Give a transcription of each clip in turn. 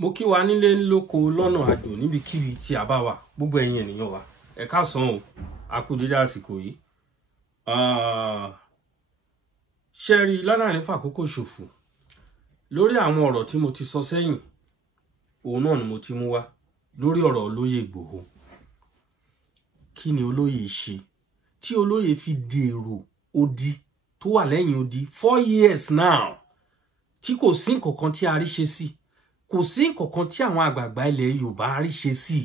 Mo kí wa nílé lóko lọ́nà àjò níbikíbi tí a bá wà gbogbo ẹ̀yin ènìyàn wa ẹ káàsán o a kú dédé àsìkò yìí ṣẹ́rí lálàrin fàkókò ṣòfò lórí àwọn ọ̀rọ̀ tí mo ti sọ sẹ́yìn òun náà ni mo ti mú wá lórí ọ̀rọ̀ olóyè Ìgbòho. Kí ni olóyè ṣe tí olóyè fi di èrò odi tó wà lẹ́yìn odi 4 years now tí kò sí nǹkankan tí a rí ṣe sí, kò sí nǹkankan tí àwọn àgbààgbà ilẹ̀ Yorùbá rí ṣe sí.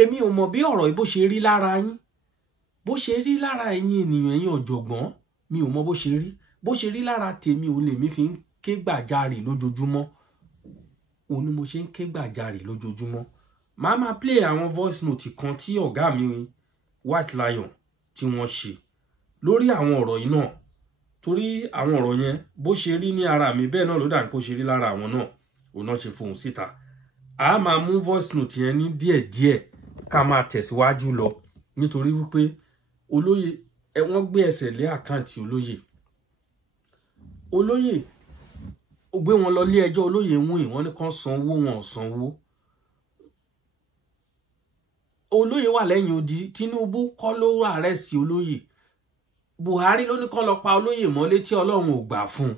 Èmi ò mọ̀ bí ọ̀rọ̀ yìí bó ṣe rí lára yín, bó ṣe rí lára ẹ̀yin ènìyàn ẹ̀yin ọ̀jọ̀gbọ́n, mi ò mọ̀ bó ṣe rí lára tèmi ò lè mi fi ń ké gbàjarè lójoojúmọ́. Òun ni mo ṣe ń ké gbàjarè lójoojúmọ́. Màá máa play àwọn voice note kan tí ọ̀gá mi White Lion tí wọ́n ṣe lórí àwọn ọ̀rọ̀ yìí náà, torí àwọn ọ̀rọ̀ yẹn bó ṣe rí ní ara mi bẹ́ẹ̀ náà ló dà bó ṣe rí lára àwọn náà òun náà ṣe fohùn síta. A máa mú voice note yẹn ní díẹ̀díẹ̀ ká máa tẹ̀síwájú lọ nítorí wípé olóyè wọ́n gbé ẹsẹ̀ lé àkáǹtì olóyè ó gbé wọn lọ ilé ẹjọ́ olóyè wọ́n ní kán sanwó wọn ò sanwó. Olóyè wà lẹ́yìn odi, Tinubu kọ́ ló arrest olóyè, Buhari ló ní kán lọ pa olóyè mọ́lé tí Ọlọ́run ò gbà fún.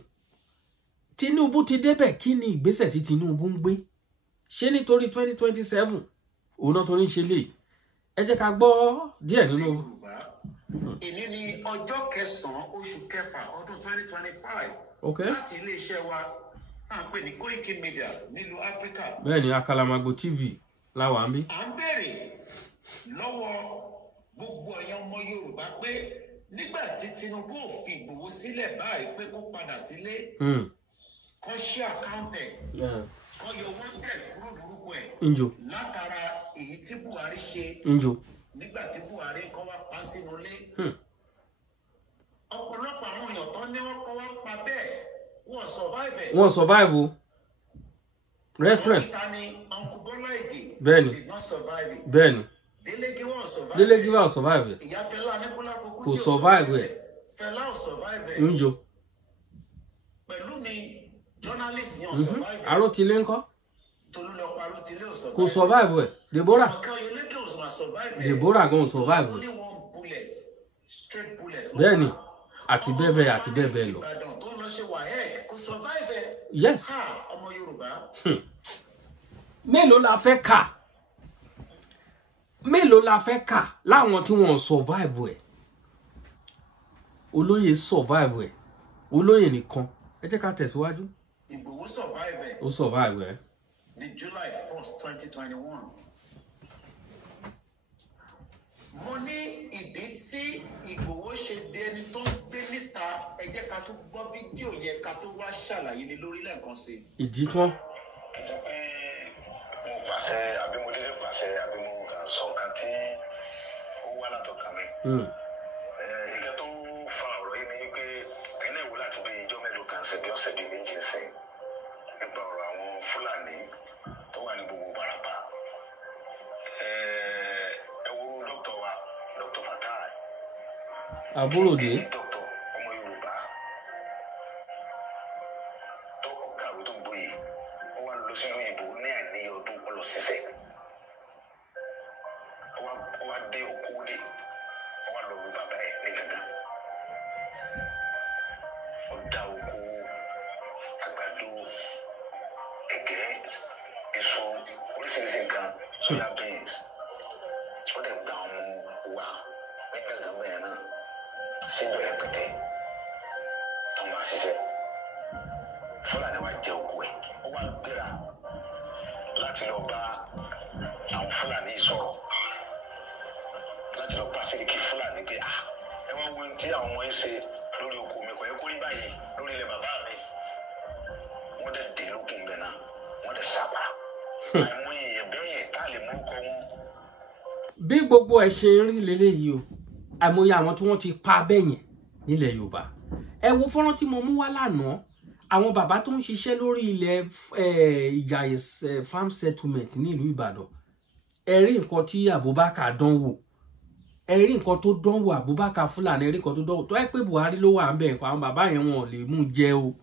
Tinubu ti débẹ̀, kí ni ìgbésẹ̀ tí Tinubu ń gbé? Ṣé nítorí 2027 òun náà torí ń ṣe lè? Ẹ jẹ́ ká gbọ́ díẹ̀ nínú. Èní ni ọjọ́ kẹsàn-án oṣù kẹfà ọdún 2025 láti iléeṣẹ́ wa tá à ń pè ní Koiki Media nílùú Áfíríkà. Bẹ́ẹ̀ ni Akalamago TV láwa ń bí. À ń béèrè lọ́wọ́ gbogbo ẹ̀yàn ọmọ Yorùbá pé nígbà tí Tinubu ò fi Ìgbòho sílẹ̀ báyìí pé kó padà sílé kó ṣí àkáǹtẹ̀ kó yọ wanted kúrò lórúkọ ẹ̀ látara èyí tí Buhari ṣe nígbà tí Buhari kọ́ wá pa sínú ilé. Ọ̀pọ̀lọpọ̀ àwọn èèyàn tó ní wọ́n kọ́ wá pa bẹ́ẹ̀ wọ́n survive o. Reference. Uncle Bola Ige bẹ́ẹ̀ni did not survive it. bẹ́ẹ̀ni Dele Giwa ò survive it. Ìyá Fẹlá Aníkúlápó kò survive it. Fẹlá ò survive it. Njo. Pẹ̀lú mi journalist yẹn ò survive it. Arótilé ńkọ́? Tolúlọpọ̀ Arótilé ò survive it. Kò survive it. Deborah. Oyèlékè ò survive it. Deborah gan ò survive it. Only one bullet, straight bullet. Bẹ́ẹ̀ni àti bẹ́ẹ̀ bẹ́ẹ̀ àti bẹ́ẹ̀ bẹ́ẹ̀ lọ. Ìbàdàn tó lọ ṣe WAEC kò survive it. Yes. Ọmọ Yorùbá. Mélòó la fẹ́ kà? Mélòó la fẹ́ kà láwọn tí wọ́n survive ẹ̀? Olóyè survive ẹ̀. Olóyè nìkan. Ẹ jẹ́ ká tẹ̀síwájú. Ìgbòho survive ẹ̀. Ó survive ẹ̀. Ní July 1st, 2021. Mo ní ìdí tí Ìgbòho ṣe di ẹni tó ń gbé níta, ẹ jẹ́ ká tún gbọ́ fídíò yẹn ká tó wá ṣàlàyé lé lórí lẹ́ẹ̀kan sí. Ìdí tí wọ́n. Mo pàṣẹ àbí mo dédé pàṣẹ àbí mo sọ nǹkan tí ó wá látọkàn mi. Nǹkan tó fa ọ̀rọ̀ yìí ni pé ẹ̀yin ìwé láti bí ijọ́ mélòó kan ṣe bí ọ̀sẹ̀ bíi méjì sí nípa ọ̀rọ̀ àwọn Fúlàní tó wà ní gbogbo Ìbàràpá. Ẹ wo dókítà wa, Dr. Fatai. Àbúrò dé. Dókítà ọmọ Yorùbá tó kàwé tó gboyè ó wá lọ sínú ìbò ní àìníye ọdún ọlọ ṣiṣẹ́. Ó wá dé òkú dé ó wá lọ lu bàbá ẹ̀ ní gàgà. Ó dá oko àgbàdo, ẹ̀gẹ́, èso oríṣiríṣi nǹkan soya beans. Ó dẹ̀ gba ọmọ wa ní gàgà bẹ́ẹ̀ náà sí ìbẹ̀rẹ̀ pẹ̀tẹ́ tó máa ṣiṣẹ́. Fúlàní wa jẹ oko ẹ̀ ó wá gbéra láti lọ bá àwọn Fúlàní sọ̀rọ̀, láti lọ bá Sẹ́ríkì Fúlàní pé ẹ wá wo tí àwọn ọmọ yẹn ṣe lórí oko mi kò yẹ kó rí báyìí lórí ilẹ̀ bàbá mi. Wọ́n dẹ̀ dé lókè ń bẹ̀ náà wọ́n dẹ̀ sábà àwọn èèyàn bẹ́ẹ̀ tá a lè mú ọkọ wọn. Bí gbogbo ẹ̀ ṣe ń rí leléyìí o, àìmọye àwọn tí wọ́n ti pa bẹ́yẹn nílẹ̀ Yorùbá. Ẹ wo fọ́nrán tí mo mú wá lánàá, àwọn bàbá tó ń ṣiṣẹ́ lórí ilẹ̀ Ìjàyè farm settlement ní ìlú Ìbàdàn. Ẹ rí nǹkan tí Abubakar dánwò, ẹ rí nǹkan tó dánwò Abubakar Fúlàní, ẹ rí nǹkan tó dánwò tó ẹ pé Buhari ló wà ń bẹ̀ nǹkan àwọn bàbá yẹn wọn ò lè mú jẹ o.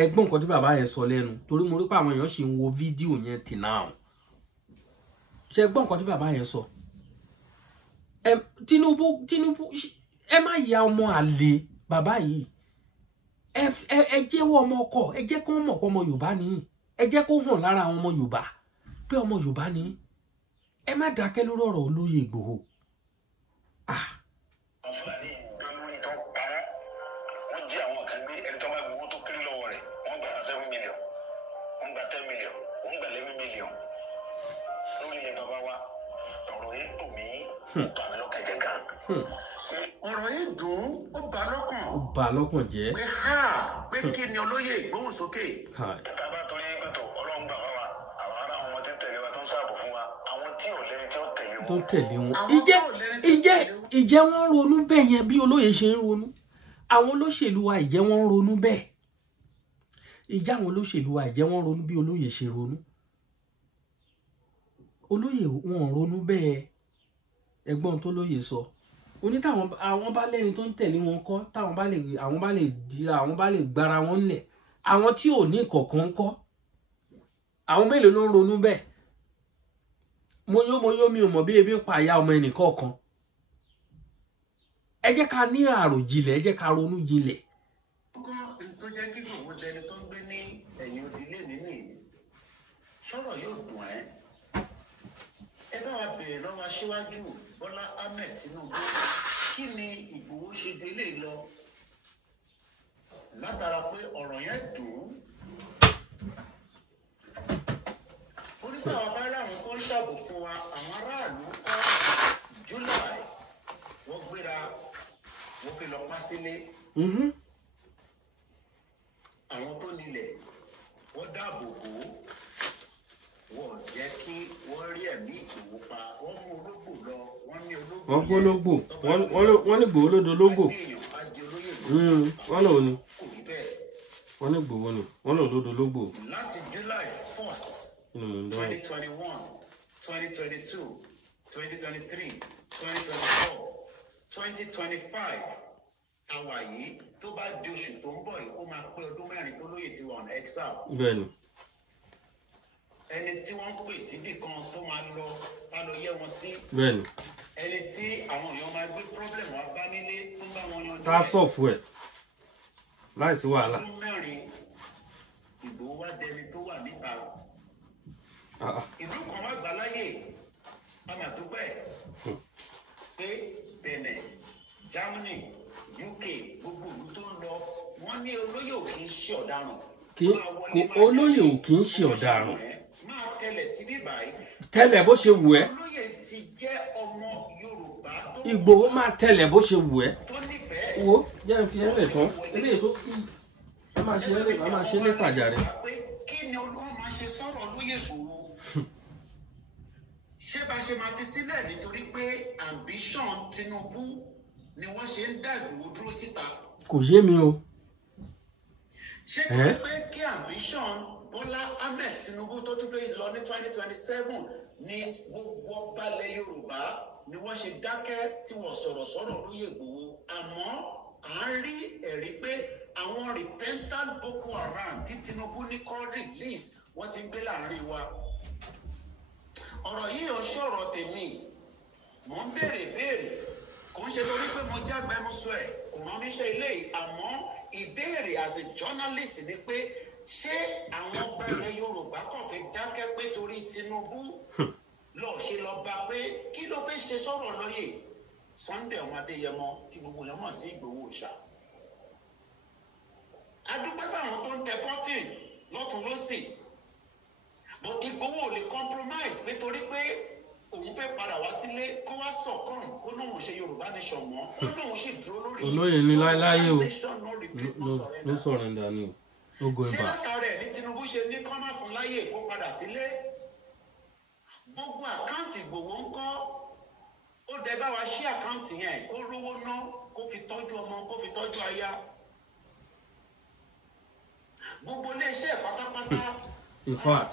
ẹgbọ́n nǹkan tí bàbá yẹn sọ lẹ́nu torí mo rí pé àwọn èèyàn ṣì ń wo fídíò yẹn tì náà ṣe ẹgbọ́n nǹkan tí bàbá yẹn sọ Tinubu ẹ má ya ọmọ àlè bàbá yìí ẹ jẹ́wọ́ ọmọ ọkọ ẹ jẹ́ kó mọ̀ pé ọmọ Yorùbá ni ẹ jẹ́ kó hàn lára àwọn ọmọ Yorùbá pé ọmọ Yorùbá ni ẹ má dákẹ́ lórí ọ̀rọ̀ olóyè Ìgbòho. Fúlàní lórí tó parọ́ wọ́n jí àwọn kan gbé ẹni tó bá gbowó tó kéré lọ́wọ́ rẹ̀ wọ́n gba 7 million wọ́n gba 10 million wọ́n gba 11 million lórí ẹ̀ bàbá wa ọ̀rọ̀ yìí dùn mí bà mí lọ́kàn jẹ́ gan. ọ̀rọ̀ yìí dùn ó bà lọ́kàn. ó bà lọ́kàn jẹ́. pé kí ni olóyè ìgbóhùnsókè. tàbá torí pẹ̀tọ̀ ọlọ́run gbà wá àwọn ará àwọn tí ń tẹ̀lé wa tó ń sáàbò fún wa àwọn tí ò lẹ́ni tí ó tẹ̀lé wọn. tó tẹ̀lé wọn. ìjẹ́ wọ́n ronú bẹ́ẹ̀ yẹn bí olóyè ṣe ń ronú àwọn olóṣèlú wa ìjẹ́ wọ́n ronú bẹ́ẹ̀ ìjẹ́ àwọn olóṣèlú wa ìjẹ́ wọ́n ronú bí olóyè ṣe ronú olóyè wọn ronú bẹ́ẹ̀ ẹ̀gbọ́n tó lóyè sọ oní táwọn àwọn bá lẹ́ni tó ń tẹ̀lé wọn kọ́ táwọn bá lè àwọn bá lè dira àwọn bá lè gbára wọn lẹ̀ àwọn tí ò ní ìkọ̀kan kọ́ àwọn mélòó ló ń ronú bẹ́ẹ̀ mo yó mi ò mọ̀ bí ebi ń pa ìyá ọmọ ẹnìkọ̀ọ̀kan ẹ jẹ́ ká ní àròjinlẹ̀ ẹ jẹ́ ká ronú jinlẹ̀. kọ́ ẹni tó jẹ́ kí gbogbo dẹni tó ń gbé ní ẹ̀yìn òdìlé nínú sọ̀rọ̀ yóò dùn ẹ́ ẹ bá wa bèèrè lọ́wọ́ aṣíwájú Bọ́lá Ahmed Tinubu kí ni Ìgbòho ṣe ju eléyìí lọ látara pé ọ̀rọ̀ yẹn dùn ún. onítàwọn bá rí àwọn tó ń ṣàbò fún wa àwọn aráàlú ń kọ́ July wọ́n gbéra wọ́n fi lọ pa sílé. àwọn tó nílẹ̀ wọ́n dáàbò bò ó wọ́n jẹ́ kí wọ́n rí ẹ̀mí Ìgbòho pa wọ́n mú ológbò lọ wọ́n ní ológbò wọ́n gbólógbò wọ́n ní Ìgbòho lódò ológbò wọ́n lò ní kò rí bẹ́ẹ̀. wọ́n ní Ìgbòho ni wọ́n lò lódò ológbò. láti July 1st 2021 2022 2023 2024 2025 àwa yìí tó bá di oṣù tó ń bọ̀ yìí ó máa pé ọdún mẹ́rin tó lóye ti wà on exile. bẹ́ẹ̀ni. ẹni tí wọ́n ń pè síbì kan tó máa lọ bá lọ yẹ wọn sí. bẹ́ẹ̀ni. ẹni tí àwọn èèyàn máa gbé problem wá bá nílé tó ń bá wọn yanjú. ká sọ̀fù ẹ̀ láìsí wàhálà. ọdún mẹ́rin Ìgbòho wá dẹni tó wà níta. ìlú kan wá gbà láyè a máa dúpẹ́ pé Benin Germany UK gbogbo ìlú tó ń lọ wọ́n ní olóyè ò kì í ṣe ọ̀daràn. olóyè ò kì í ṣe ọ̀daràn. máa tẹ̀lẹ̀ sí bíbáyìí. tẹ̀lẹ̀ bó ṣe wù ẹ́. olóyè ti jẹ́ ọmọ Yorùbá tó. Ìgbòho máa tẹ̀lẹ̀ bó ṣe wù ẹ́. tó nífẹ̀ẹ́. wo jẹ́ fi ẹlẹ́ tán eléyìí tó kí ẹ máa ṣe ẹlẹ́ bá máa ṣe lé tàjà rẹ. kí ni olúwa máa ṣe sọ̀rọ̀ lóyè Ìgbòho? ṣé bá ṣe máa fi sílẹ̀ nítorí pé ambition Tinubu ni wọ́n ṣe ń dá Ìgbòho dúró síta? kò yé mi o. ṣé kí wọ́n pé kí ambition Bọ́lá Ahmed Tinubu tó tún fẹ́ lọ ní 2027 ní gbogbo balẹ̀ Yorùbá ni wọ́n ṣe dákẹ́ tí wọ́n sọ̀rọ̀ lóyè Ìgbòho àmọ́ à ń rí ẹ̀rí pé àwọn repentant Boko Haram tí Tinubu ní kọ́ release wọ́n ti ń gbé láàrin wa. ọ̀rọ̀ yìí ò ṣọ̀rọ̀ tèmi mò ń béèrè kò ń ṣe torí pé mo jágbẹnusọ ẹ̀ kò rán níṣẹ́ ilé àmọ́ ìbéèrè as a journalist ni pé ṣé àwọn ọgbà ilẹ̀ Yorùbá kàn fi dákẹ́ pé torí Tinubu lọ́ọ́ ṣe lọ bá pé kí ló fẹ́ ṣe sọ̀rọ̀ lóye Sunday ọmọ Adéyẹmọ tí gbogbo èèyàn mọ̀ sí Ìgbòho ṣá. adúpẹ́ fáwọn tó ń tẹ kọ́tìn lọ́tún lọ́sì but Ìgbòho ò lè compromise nítorí pé òun fẹ́ padà wá sílé kó wá sọ̀kan kó náà ṣe Yorùbá nation mọ́ ó náà ṣì dúró lórí olóyè ní láéláé o no surrender ni o go ṣé back. látara ẹ̀ ní Tinubu ṣe ní kọ́ máa fún láyè kó padà sílé gbogbo àkáǹtì Ìgbòho ń kọ́ ó dẹ bá wa ṣí àkáǹtì yẹn kó rówó ná kó fi tọ́jú ọmọ kó fi tọ́jú aya gbogbo iléeṣẹ́ pátápátá. in fact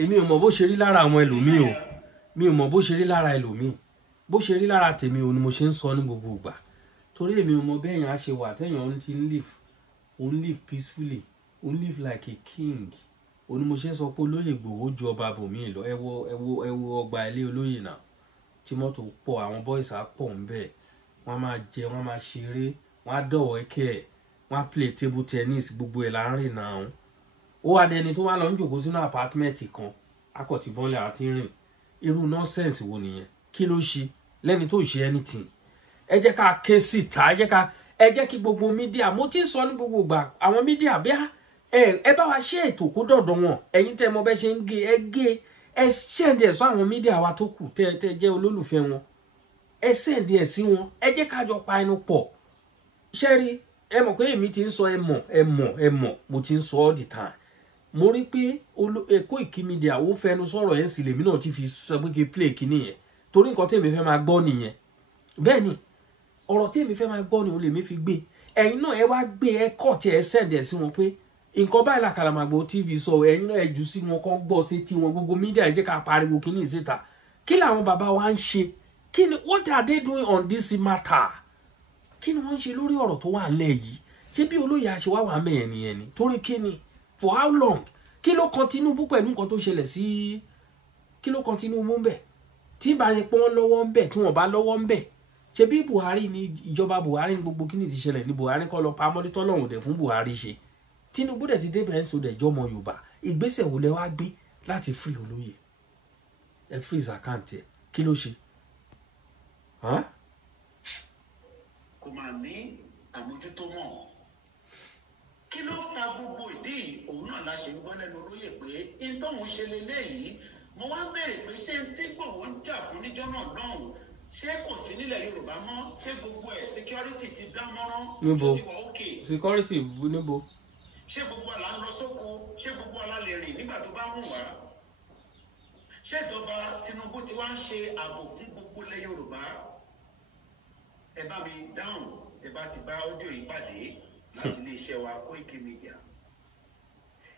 èmi ò mọ̀ bó ṣe rí lára àwọn ẹlòmíì o mi ò mọ̀ bó ṣe rí lára ẹlòmíì bó ṣe rí lára tèmi o ni mo ṣe ń sọ ní gbogbo ìgbà torí èmi ò mọ̀ bẹ́ẹ̀yàn á ṣe wà tẹ́yàn ti ń live peacefully ó live like a king. Ó ní mo ṣe ń sọ pé olóyè Ìgbòho ju ọba bòmíì lọ. Ẹ wo ọgbà ilé olóyè náà tí mọ́tò pọ̀, àwọn boys á pọ̀ ń bẹ̀, wọ́n máa jẹ, wọ́n máa ṣeré, wọ́n á dọ̀wọ́ ẹ̀kẹ́ ẹ̀, wọ́n á play table tennis, gbogbo ẹ̀ láàrin náà. Ó wá dẹni tó wá lọ ń jòkó sínú apartment kan akọ̀tì bọ́ọ̀lẹ̀ àti rìn. Irú nonsense wo nìyẹn? Kí ló ṣe lẹ́ni tó ṣe anything? Ẹ jẹ́ ká ké síta, ẹ jẹ́ kí gbogbo mídíà, mo ti sọ ní gbogbo ìgbà, àwọn mídíà bí ẹ bá wa ṣe ètò kó dọ̀dọ̀ wọn. Ẹ̀yin tẹ́ mọ̀ bẹ́ ṣe ń gé ẹ send ẹ̀ sọ àwọn mídíà wa tó kù tẹ́ jẹ́ olólùfẹ́ wọn. Ẹ send ẹ̀ sí wọn. Ẹ jẹ́ ká jọ pa ẹnu pọ̀. Ṣẹ́rí, ẹ mọ̀ pé èmi ti ń sọ ẹ mọ̀, mo ti ń sọ all the time. Mo rí pé Koiki Media ó fẹnu sọ̀rọ̀ ẹ̀ ń sì lèmi náà ti fi sọ pé kí play kíní yẹn. Torí nǹkan tèmi fẹ́ máa gbọ́ nìyẹn. Bẹ́ẹ̀ ni, ọ̀rọ̀ tèmi fẹ́ máa gbọ́ ni ó lèmi fi gbé. Ẹ̀yin náà ẹ wá gbé ẹ kọ́ tí ẹ send ẹ̀ sí wọn pé nǹkan báyìí la Kàlàmàgbò TV sọ, ẹ̀yin náà ẹ jù sí wọn kàn gbọ́ sí tí wọn gbogbo mídíà ẹ jẹ́ ká pariwo kíní síta. Kí làwọn bàbá wa ń ṣe? Kí ni what are they doing on this matter? Kí ni wọ́n ń ṣe lórí ọ̀rọ̀ tó wà nílẹ̀ yìí? Ṣé bí olóyè àṣewá wà mẹ́ẹ̀ nìyẹn ni? Torí kí ni? For how long? Kí ló kan Tinubu pẹ̀lú nǹkan tó ṣẹlẹ̀ sí? Kí ló kan Tinubu ń bẹ̀? Tí bá yẹ pé wọ́n lọ́wọ́ ń bẹ̀, tí wọ́n bá lọ́wọ́ ń bẹ̀. Ṣé bí Buhari ni ìjọba Buhari ní gbogbo kíní ti ṣẹlẹ̀ ní Buhari kọ́ lọ pa mọ́lítọ́ lọ́hùn dẹ̀ fún Buhari ṣe. Tinubu dẹ̀ ti débẹ̀ ń so dẹ̀ jọmọ Yorùbá. Ìgbésẹ̀ wo lẹ wá gbé láti free olóyè? Ẹ freeze account ẹ̀. Kí ló ṣe? Kò máa ní àmójútó mọ́. Kí ló fa gbogbo ìdí òun náà la ṣe ń gbọ́ lẹ́nu olóyè pé in tóun ṣe leléyìí? Mo wá ń béèrè pé ṣé tí Ìgbòho ń jà fún níjọ́ náà lọ́hùn ṣé kò sí nílẹ̀ Yorùbá mọ́? Ṣé gbogbo ẹ̀ security ti dá mọ́rán? Níbo? Ti wà òkè? Security níbo? Ṣé gbogbo àlá ń lọ sóko? Ṣé gbogbo àlá lè rìn nígbà tó bá wù wá? Ṣé ìjọba Tinubu ti wá ń ṣe ààbò fún gbogbo ilẹ̀ Yorùbá? Ẹ bá mi dáhùn, ẹ bá ti bá ọjọ́ yìí pàdé láti iléeṣẹ́ wa Koiki Media.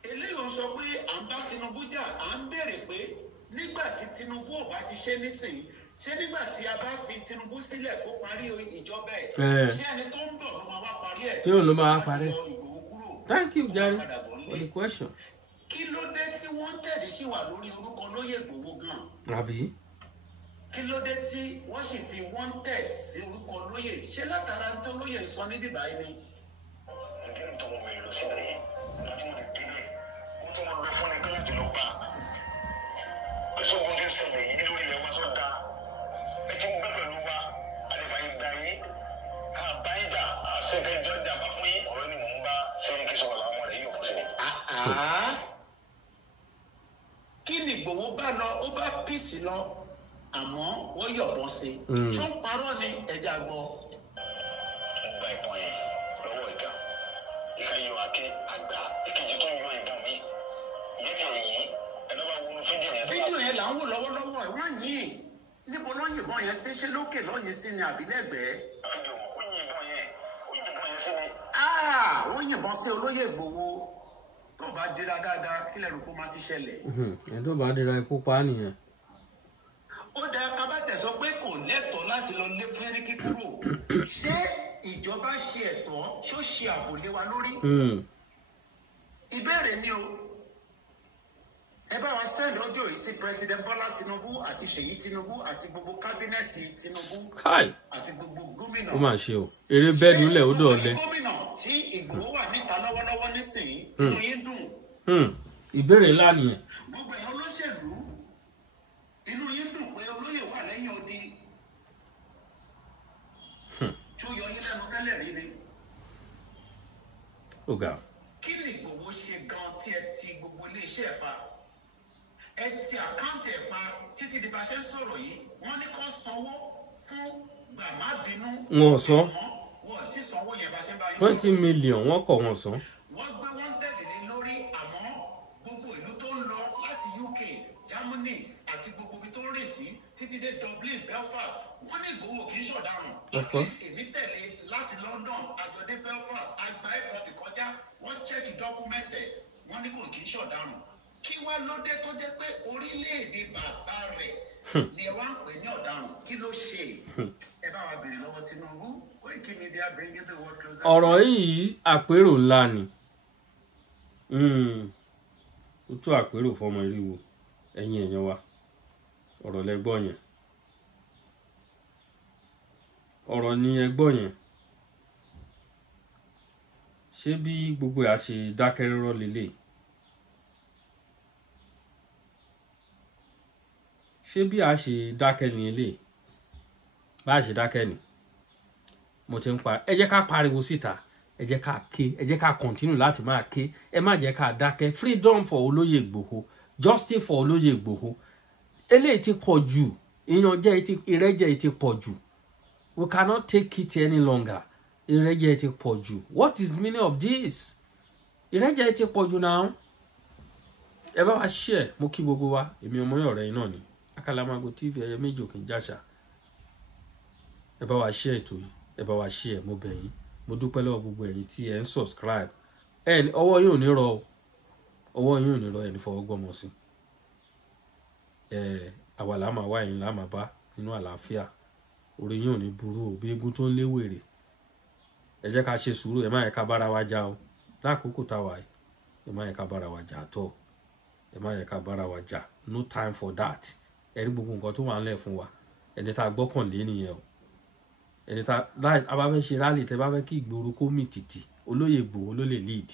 Eléyìí ò sọ pé à ń bá Tinubu jà, à ń béèrè pé nígbà tí Tinubu ò bá ti ṣe nísìnyí, ṣé nígbà tí a bá fi Tinubu sílẹ̀ kó parí ìjọba ẹ̀, ṣé ẹni tó ń bọ̀ ló máa wá parí ẹ̀? Tí òun ló máa wá parí. Láti yọ Ìgbòho kúrò. Thank you, Jerry, for the question. Kí ló dé tí wọ́n tẹ̀lé sí wà lórí orúkọ lóyè Ìgbòho gan? Àbí? Kí ló dé tí wọ́n sì fi wanted sí orúkọ lóyè? Ṣé látara tó lóyè sọ níbí báyìí ni? Ìdí ni tó mú mi lọ sílẹ̀ yìí, láti mú mi délé. Mo tún mọ gbé fún ẹni láti lọ bá. Ìṣògùn ti ṣẹlẹ̀ yìí lórí ilẹ̀ wa sọ́dá. Ẹ ti ń gbé pẹ̀lú wa, àlefàyè gbà yín. Àbá ìjà, àṣekẹjọ ìjàmbá fún yín. Ọ̀rọ̀ ni mò ń bá Sẹ́ríkì sọ̀rọ̀ làwọn ọmọdé yóò fọ́ sí mi. Kí ni Ìgbòho bá lọ? Ó bá píìsì lọ, àmọ́ wọ́n yọ̀bọ̀n sí. Ṣó ń parọ́ ni ẹja gbọ́? Mo gba ìbọn yẹn lọ́wọ́ ìka. Ìka yọ àké àgbà, ìkejì tó ń yọ ìbọn mi. Ìyẹn ti yìn, ẹni bá wọnú fídíò yẹn. Fídíò yẹn là ń wò lọ́wọ́lọ́wọ́ ẹ̀ wọ́n yìn. Níbo ló yìnbọn yẹn sí? Ṣé lókè lọ́yìn sí ni àbí lẹ́gbẹ̀ẹ́? Fídíò ó yìnbọn yẹn sí ni. Wọ́n yìnbọn sí olóyè Ìgbòho. Tó bá dira dáadáa, kí lẹ rò kó máa ti ṣẹlẹ̀? Ẹ̀ tó bá dira ikú pa á nìyẹn. Ó dáa ká bá tẹ̀sọ́ pé kò lẹ́tọ̀ọ́ láti lọ lé Sẹ́ríkì kúrò. Ṣé ìjọba ṣe ẹ̀tọ́? Ṣó ṣe ààbò lé wa lórí? Ìbéèrè ni o. Ẹ bá wa send ọjọ́ yìí sí President Bọ́lá Tinubu àti Ṣèyí Tinubu àti gbogbo kábínẹ̀tì Tinubu àti gbogbo gómìnà. Ó mà ṣe o. Eré bẹ́ẹ̀ nílẹ̀ ó dọ̀ọ́lẹ̀. Ṣé gómìnà tí Ìgbòho wà níta lọ́wọ́lọ́wọ́ nísìnyí inú yín dùn? Ìbéèrè ńlá nìyẹn. Gbogbo ẹ̀yàn olóṣèlú inú yín dùn pé olóyè wà lẹ́yìn odi. Tí ó yọ yín lẹ́nu tẹ́lẹ̀ rí ni. Ó ga. Kí ni Ìgbòho ṣe gan tí ẹ ti gbogbo iléeṣẹ́ ẹ̀ pa? Ẹ ti àkáǹtì ẹ̀ pa títí di bá ṣe ń sọ̀rọ̀ yìí. Wọ́n ní kó sanwó fún gbàmábínú. Wọ́n san. Wọ́n ti sanwó yẹn bá ṣe ń bá yín sọ̀rọ̀. 20 million wọ́n kọ̀ wọ́n san. Wọ́n gbé wọ́n tẹ̀lé lórí àmọ́ gbogbo ìlú tó ń lọ láti UK, Germany àti gbogbo ibi tó ń rìn sí títí dé Dublin, Belfast. Wọ́n ní Ìgbòho kì í ṣọ̀daràn. Èmi tẹ̀lé láti London, àjọdé Belfast, àgbà airport kọjá, wọ́n chẹ́kì dọ́kúmẹ́ntẹ̀, wọ́n ní kò kì í ṣọ̀daràn. Kí wá ló dé tó jẹ́ pé orílẹ̀-èdè bàbá rẹ̀ ni ẹ wá ń pè ní ọ̀daràn? Kí ló ṣe? Ẹ bá wa béèrè lọ́wọ́ Tinubu. Koiki Media bringing the world closer. Ọ̀rọ̀ yìí àpérò ńlá ni. ó tó àpérò fọmọ eriwo ẹ̀yin èèyàn wa ọ̀rọ̀ lẹ gbọ́ yẹn ọ̀rọ̀ ni ẹ gbọ́ yẹn ṣé bí gbogbo a ṣe dákẹ́ rọ́rọ́ lélẹ̀ ṣé bí a ṣe dákẹ́ ní ilé bá a ṣe dákẹ́ ni mo ti ń pa ẹ jẹ́ ká pariwo síta ẹ jẹ́ ká ké ẹ jẹ́ ká continue láti máa ké ẹ má jẹ́ ká dákẹ́ freedom for Olóyè Ìgbòho justice for Olóyè Ìgbòho eléyìí ti pọ̀ jù ìyànjẹ ìrẹ́jẹ ti pọ̀ jù we cannot take it any longer ìrẹ́jẹ ti pọ̀ jù what is the meaning of this ìrẹ́jẹ ti pọ̀ jù náà ẹ bá wa share mo kí gbogbo wa èmi ọmọ yín ọ̀rẹ́ yín náà ni Akalamago TV ẹyẹ méjì òkè jàṣà ẹ bá wa share ètò yìí ẹ bá wa share mo bẹ̀ yín mo dúpẹ́ lọ́wọ́ gbogbo ẹ̀yin tí ẹ ń subscribe ẹ ọwọ́ yín ò ní rọ ọwọ́ yín ò ní rọ ẹ ní fọwọ́ gbọ́mọ sí àwa là máa wá yín là máa bá nínú àlàáfíà orí yín ò ní burú o bí eégún tó ń lé wèrè ẹ jẹ́ ká ṣe sùúrù ẹ má yẹ ká bára wa jà o lákòókò táwa yìí ẹ má yẹ ká bára wa jà àtọ̀ ẹ má yẹ ká bára wa jà no time for that ẹ rí gbogbo nǹkan tó wà ńlẹ̀ fún wa ẹni tá a gbọ́kànlé nìyẹn o ẹni tá a bá fẹ́ ṣe rally tẹ́ bá fẹ́ kí ìgboro kó mì tìtì Olóyè Ìgbòho ló lè lead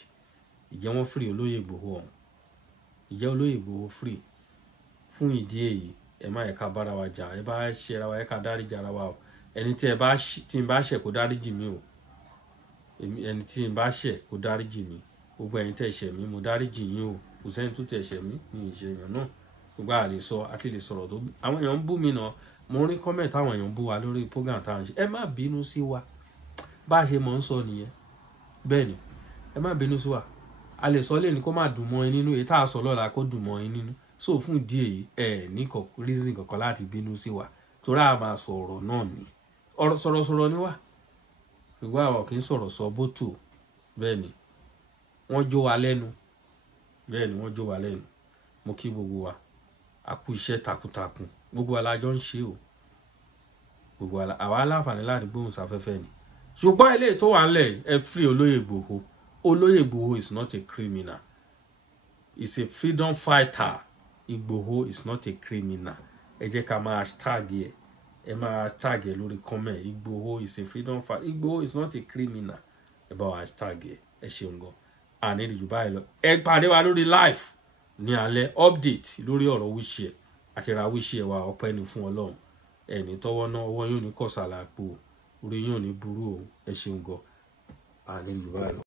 ìjẹ́ wọ́n free Olóyè Ìgbòho ọ̀hún ìjẹ́ Olóyè Ìgbòho free fún ìdí èyí ẹ má yẹ ká bára wa jà ẹ bá ṣe ra wa ẹ ká dáríjì ara wa o ẹni tí n bá ṣẹ̀ kó dáríjì mi o ẹni tí n bá ṣẹ̀ kó dáríjì mi gbogbo ẹ̀yin tẹ́ ṣẹ̀ mí mo dáríjì yín o kò sẹ́ni tó tẹ́ ṣẹ̀ mí ní ìṣẹ̀yàn náà gbogbo àlè sọ àti lè sọ̀rọ̀ tó àwọn èèyàn ń bú mi náà mo rí comment àwọn èèyàn bú wa lórí program tá à ń ṣe ẹ má bínú sí wa bá a ṣe mọ̀ ń sọ nìyẹn bẹ́ẹ̀ ni ẹ má bínú sí wa a lè sọ lẹ́ni kó má dùn mọ́ ẹ nínú èyí tá a sọ lọ́la kó dùn mọ́ ẹ nínú so fún ìdí èyí ẹ ní reason kankan láti bínú sí wa torí a máa sọ ọ̀rọ̀ náà ni ọ̀rọ̀ sọ̀rọ̀sọ̀rọ̀ ni wá ìwà àwọn kì í sọ̀rọ̀ sọ bótò bẹ́ẹ̀ ni wọ́n jó wa lẹ́nu bẹ́ẹ̀ ni wọ́n jó wa lẹ́nu mo kí gbogbo wa a kú iṣẹ́ takuntakun gbogbo wa la jọ ń ṣe o gbogbo àwa aláǹfààní láti gbóhùn sáfẹ́fẹ́ ni ṣùgbọ́n eléyìí tó wà ńlẹ̀ ẹ free Olóyè Ìgbòho Olóyè Ìgbòho is not a criminal he's a freedom fighter Ìgbòho is not a criminal ẹ jẹ́ ká máa hashtag ẹ máa hashtag lórí comment Ìgbòho is a freedom fighter Ìgbòho is not a criminal ẹ bá wa hashtag ẹ ṣeun gan àní ìdíjú báyìí lọ ẹ pàdé wa lórí live ní alẹ́ update lórí ọ̀rọ̀ Wishare àti ra Wishare wa ọpẹ́ ni fún Ọlọ́run ẹni tọ́wọ́ náà ọwọ́ yóò ní kọ̀sàlà àpò orí yóò ní burú o ẹ ṣeun gan àní ìdíjú báyìí lọ.